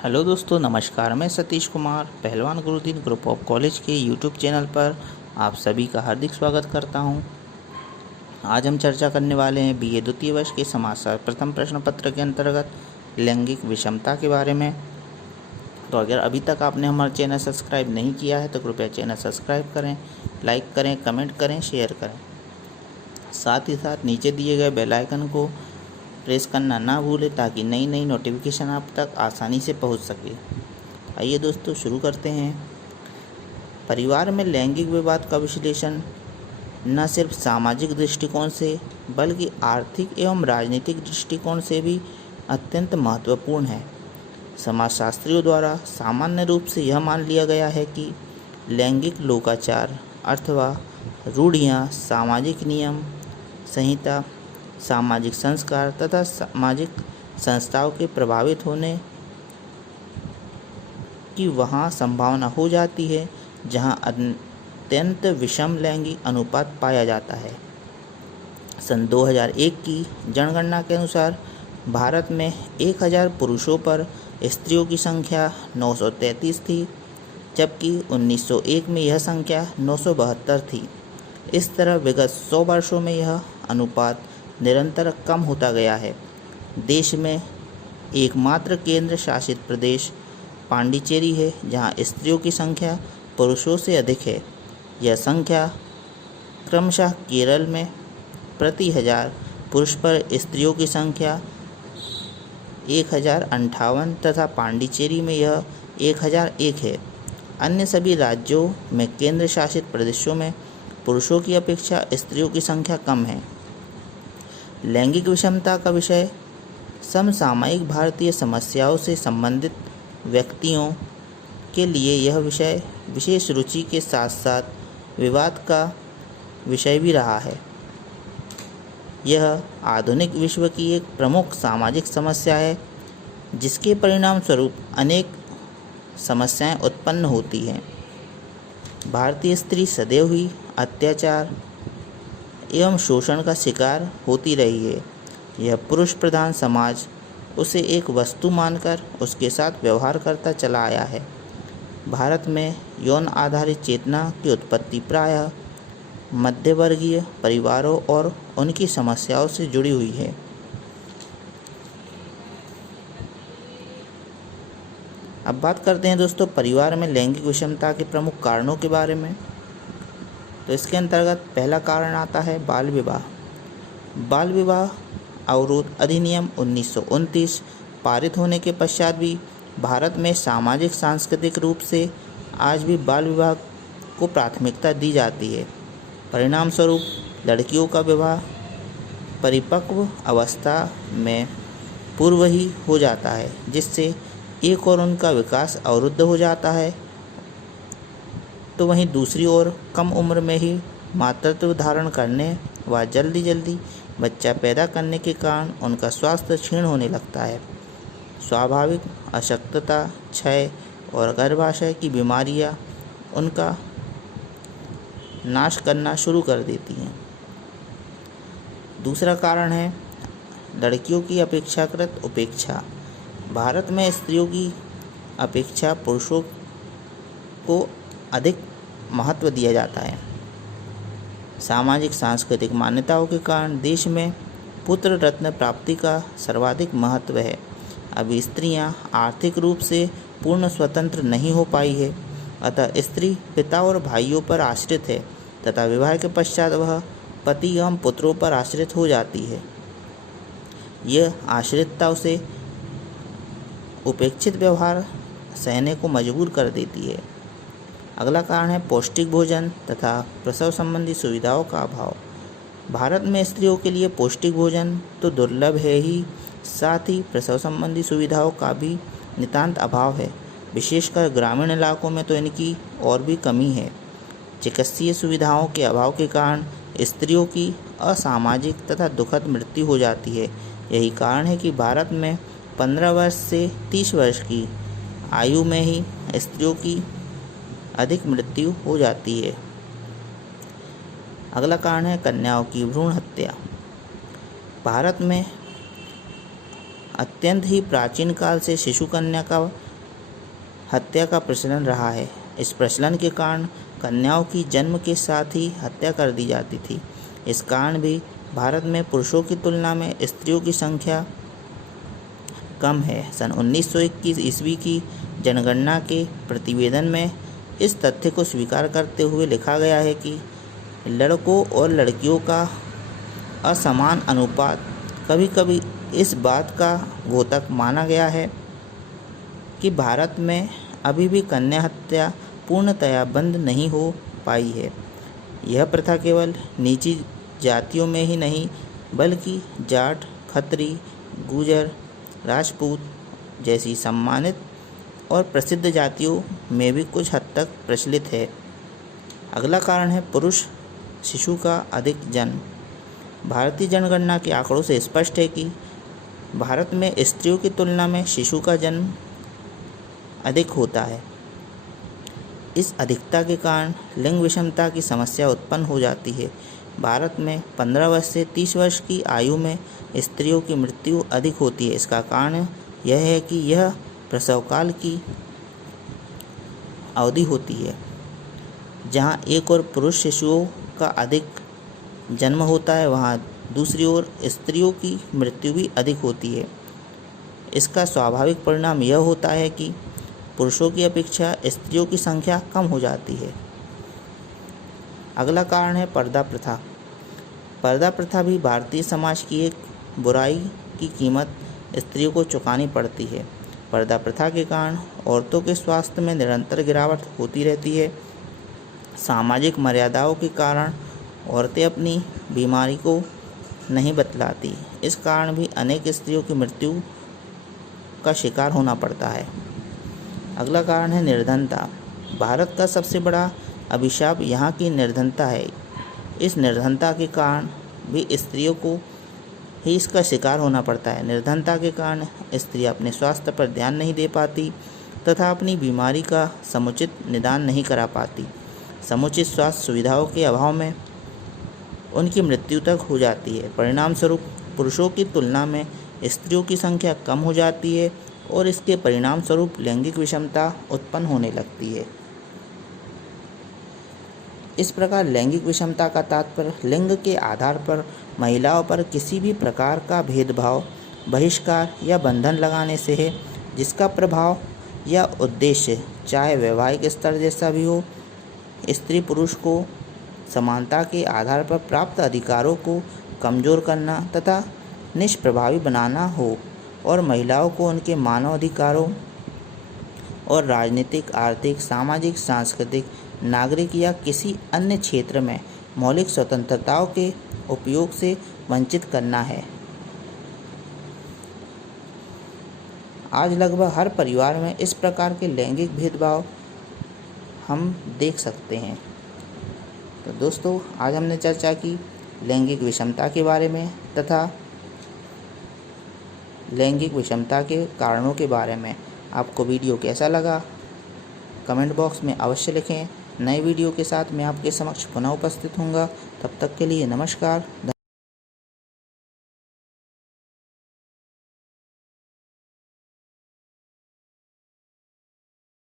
Hello दोस्तों, नमस्कार। मैं सतीश कुमार पहलवान गुरुदीन ग्रुप ऑफ कॉलेज के यूट्यूब चैनल पर आप सभी का हार्दिक स्वागत करता हूं। आज हम चर्चा करने वाले हैं बीए द्वितीय वर्ष के समाजशास्त्र प्रथम प्रश्न पत्र के अंतर्गत लैंगिक विषमता के बारे में। तो अगर अभी तक आपने हमारा चैनल सब्सक्राइब नहीं किया है तो कृपया चैनल सब्सक्राइब करें, लाइक करें, कमेंट करें, शेयर करें। साथ ही साथ नीचे दिए गए बेल आइकन को प्रेस करना ना भूलें ताकि नई नई नोटिफिकेशन आप तक आसानी से पहुंच सके। आइए दोस्तों, शुरू करते हैं। परिवार में लैंगिक विवाद का विश्लेषण न सिर्फ सामाजिक दृष्टिकोण से बल्कि आर्थिक एवं राजनीतिक दृष्टिकोण से भी अत्यंत महत्वपूर्ण है। समाजशास्त्रियों द्वारा सामान्य रूप से यह मान लिया गया है कि लैंगिक लोकाचार अथवा रूढ़ियाँ सामाजिक नियम संहिता, सामाजिक संस्कार तथा सामाजिक संस्थाओं के प्रभावित होने की वहाँ संभावना हो जाती है जहाँ अत्यंत विषम लैंगिक अनुपात पाया जाता है। सन 2001 की जनगणना के अनुसार भारत में 1000 पुरुषों पर स्त्रियों की संख्या 933 थी, जबकि 1901 में यह संख्या 972 थी। इस तरह विगत 100 वर्षों में यह अनुपात निरंतर कम होता गया है। देश में एकमात्र केंद्र शासित प्रदेश पांडिचेरी है जहां स्त्रियों की संख्या पुरुषों से अधिक है। यह संख्या क्रमशः केरल में प्रति 1000 पुरुष पर स्त्रियों की संख्या 1058 तथा पांडिचेरी में यह 1001 है। अन्य सभी राज्यों में केंद्र शासित प्रदेशों में पुरुषों की अपेक्षा स्त्रियों की संख्या कम है। लैंगिक विषमता का विषय समसामयिक भारतीय समस्याओं से संबंधित व्यक्तियों के लिए यह विषय विशेष रुचि के साथ साथ विवाद का विषय भी रहा है। यह आधुनिक विश्व की एक प्रमुख सामाजिक समस्या है जिसके परिणाम स्वरूप अनेक समस्याएं उत्पन्न होती हैं। भारतीय स्त्री सदैव ही अत्याचार एवं शोषण का शिकार होती रही है। यह पुरुष प्रधान समाज उसे एक वस्तु मानकर उसके साथ व्यवहार करता चला आया है। भारत में यौन आधारित चेतना की उत्पत्ति प्रायः मध्यवर्गीय परिवारों और उनकी समस्याओं से जुड़ी हुई है। अब बात करते हैं दोस्तों परिवार में लैंगिक विषमता के प्रमुख कारणों के बारे में। तो इसके अंतर्गत पहला कारण आता है बाल विवाह। बाल विवाह अवरोध अधिनियम 1929 पारित होने के पश्चात भी भारत में सामाजिक सांस्कृतिक रूप से आज भी बाल विवाह को प्राथमिकता दी जाती है। परिणाम स्वरूप लड़कियों का विवाह परिपक्व अवस्था में पूर्व ही हो जाता है, जिससे एक और उनका विकास अवरुद्ध हो जाता है तो वहीं दूसरी ओर कम उम्र में ही मातृत्व धारण करने व जल्दी बच्चा पैदा करने के कारण उनका स्वास्थ्य क्षीण होने लगता है। स्वाभाविक अशक्तता, क्षय और गर्भाशय की बीमारियां उनका नाश करना शुरू कर देती हैं। दूसरा कारण है लड़कियों की अपेक्षाकृत उपेक्षा। भारत में स्त्रियों की अपेक्षा पुरुषों को अधिक महत्व दिया जाता है। सामाजिक सांस्कृतिक मान्यताओं के कारण देश में पुत्र रत्न प्राप्ति का सर्वाधिक महत्व है। अभी स्त्रियां आर्थिक रूप से पूर्ण स्वतंत्र नहीं हो पाई है, अतः स्त्री पिता और भाइयों पर आश्रित है तथा विवाह के पश्चात वह पति एवं पुत्रों पर आश्रित हो जाती है। यह आश्रितता उसे उपेक्षित व्यवहार सहने को मजबूर कर देती है। अगला कारण है पौष्टिक भोजन तथा प्रसव संबंधी सुविधाओं का अभाव। भारत में स्त्रियों के लिए पौष्टिक भोजन तो दुर्लभ है ही, साथ ही प्रसव संबंधी सुविधाओं का भी नितांत अभाव है। विशेषकर ग्रामीण इलाकों में तो इनकी और भी कमी है। चिकित्सीय सुविधाओं के अभाव के कारण स्त्रियों की असामाजिक तथा दुखद मृत्यु हो जाती है। यही कारण है कि भारत में 15 वर्ष से 30 वर्ष की आयु में ही स्त्रियों की अधिक मृत्यु हो जाती है। अगला कारण है कन्याओं की भ्रूण हत्या। भारत में अत्यंत ही प्राचीन काल से शिशु कन्या का हत्या का प्रचलन रहा है। इस प्रचलन के कारण कन्याओं की जन्म के साथ ही हत्या कर दी जाती थी। इस कारण भी भारत में पुरुषों की तुलना में स्त्रियों की संख्या कम है। सन 1921 ईस्वी की जनगणना के प्रतिवेदन में इस तथ्य को स्वीकार करते हुए लिखा गया है कि लड़कों और लड़कियों का असमान अनुपात कभी कभी इस बात का द्योतक माना गया है कि भारत में अभी भी कन्या हत्या पूर्णतया बंद नहीं हो पाई है। यह प्रथा केवल नीची जातियों में ही नहीं बल्कि जाट, खत्री, गुर्जर, राजपूत जैसी सम्मानित और प्रसिद्ध जातियों में भी कुछ हद तक प्रचलित है। अगला कारण है पुरुष शिशु का अधिक जन्म। भारतीय जनगणना के आंकड़ों से स्पष्ट है कि भारत में स्त्रियों की तुलना में शिशु का जन्म अधिक होता है। इस अधिकता के कारण लिंग विषमता की समस्या उत्पन्न हो जाती है। भारत में 15 वर्ष से 30 वर्ष की आयु में स्त्रियों की मृत्यु अधिक होती है। इसका कारण यह है कि यह प्रसवकाल की अवधि होती है, जहां एक ओर पुरुष शिशुओं का अधिक जन्म होता है, वहां दूसरी ओर स्त्रियों की मृत्यु भी अधिक होती है। इसका स्वाभाविक परिणाम यह होता है कि पुरुषों की अपेक्षा स्त्रियों की संख्या कम हो जाती है। अगला कारण है पर्दा प्रथा। पर्दा प्रथा भी भारतीय समाज की एक बुराई की कीमत स्त्रियों को चुकानी पड़ती है। पर्दा प्रथा के कारण औरतों के स्वास्थ्य में निरंतर गिरावट होती रहती है। सामाजिक मर्यादाओं के कारण औरतें अपनी बीमारी को नहीं बतलाती। इस कारण भी अनेक स्त्रियों की मृत्यु का शिकार होना पड़ता है। अगला कारण है निर्धनता। भारत का सबसे बड़ा अभिशाप यहाँ की निर्धनता है। इस निर्धनता के कारण भी स्त्रियों को ही इसका शिकार होना पड़ता है। निर्धनता के कारण स्त्री अपने स्वास्थ्य पर ध्यान नहीं दे पाती तथा अपनी बीमारी का समुचित निदान नहीं करा पाती। समुचित स्वास्थ्य सुविधाओं के अभाव में उनकी मृत्यु तक हो जाती है। परिणाम स्वरूप पुरुषों की तुलना में स्त्रियों की संख्या कम हो जाती है और इसके परिणाम स्वरूप लैंगिक विषमता उत्पन्न होने लगती है। इस प्रकार लैंगिक विषमता का तात्पर्य लिंग के आधार पर महिलाओं पर किसी भी प्रकार का भेदभाव, बहिष्कार या बंधन लगाने से है, जिसका प्रभाव या उद्देश्य चाहे वैवाहिक स्तर जैसा भी हो, स्त्री पुरुष को समानता के आधार पर प्राप्त अधिकारों को कमजोर करना तथा निष्प्रभावी बनाना हो और महिलाओं को उनके मानव अधिकारों और राजनीतिक, आर्थिक, सामाजिक, सांस्कृतिक, नागरिक या किसी अन्य क्षेत्र में मौलिक स्वतंत्रताओं के उपयोग से वंचित करना है। आज लगभग हर परिवार में इस प्रकार के लैंगिक भेदभाव हम देख सकते हैं। तो दोस्तों, आज हमने चर्चा की लैंगिक विषमता के बारे में तथा लैंगिक विषमता के कारणों के बारे में। आपको वीडियो कैसा लगा कमेंट बॉक्स में अवश्य लिखें। नए वीडियो के साथ मैं आपके समक्ष पुनः उपस्थित होऊंगा। तब तक के लिए नमस्कार।